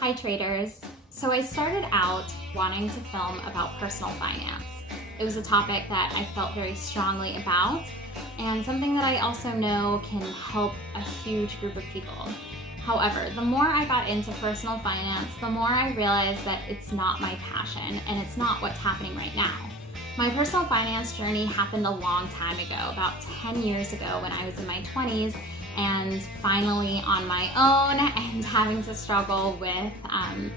Hi traders. So I started out wanting to film about personal finance. It was a topic that I felt very strongly about and something that I also know can help a huge group of people. However, the more I got into personal finance, the more I realized that it's not my passion and it's not what's happening right now. My personal finance journey happened a long time ago, about 10 years ago when I was in my 20s, and finally on my own and having to struggle with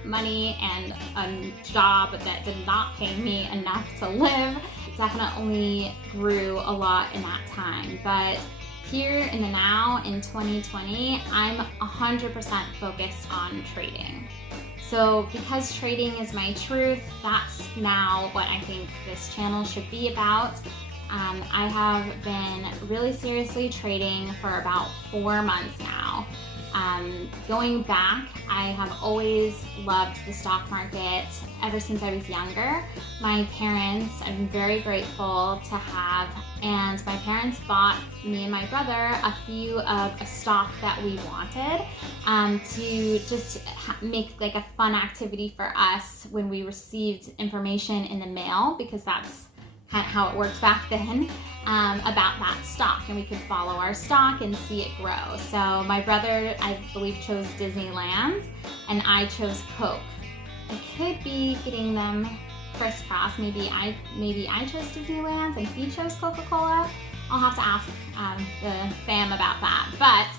money and a job that did not pay me enough to live. Definitely grew a lot in that time. But here in the now, in 2020, I'm 100% focused on trading. So because trading is my truth, that's now what I think this channel should be about. I have been really seriously trading for about 4 months now. Going back, I have always loved the stock market ever since I was younger. My parents, I'm very grateful to have, and my parents bought me and my brother a few of a stock that we wanted to just make like a fun activity for us when we received information in the mail, because that's kind of how it worked back then, about that stock, and we could follow our stock and see it grow. So my brother, I believe, chose Disneyland and I chose Coke. I could be getting them crisscrossed. Maybe I chose Disneyland and he chose Coca-Cola. I'll have to ask the fam about that. But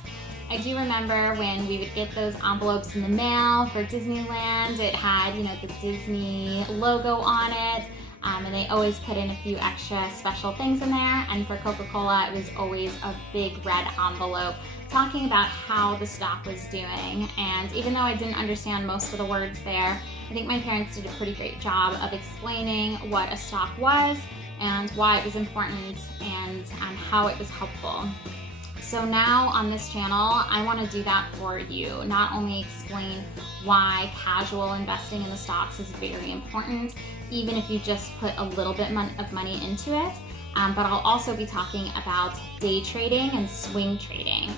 I do remember when we would get those envelopes in the mail for Disneyland, it had, you know, the Disney logo on it. And they always put in a few extra special things in there. And for Coca-Cola, it was always a big red envelope talking about how the stock was doing. And even though I didn't understand most of the words there, I think my parents did a pretty great job of explaining what a stock was and why it was important and how it was helpful. So now on this channel, I want to do that for you. Not only explain why casual investing in the stocks is very important, even if you just put a little bit of money into it, but I'll also be talking about day trading and swing trading.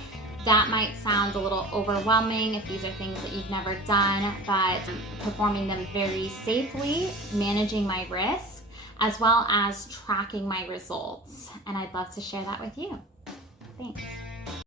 That might sound a little overwhelming if these are things that you've never done, but performing them very safely, managing my risk, as well as tracking my results. And I'd love to share that with you. Thanks.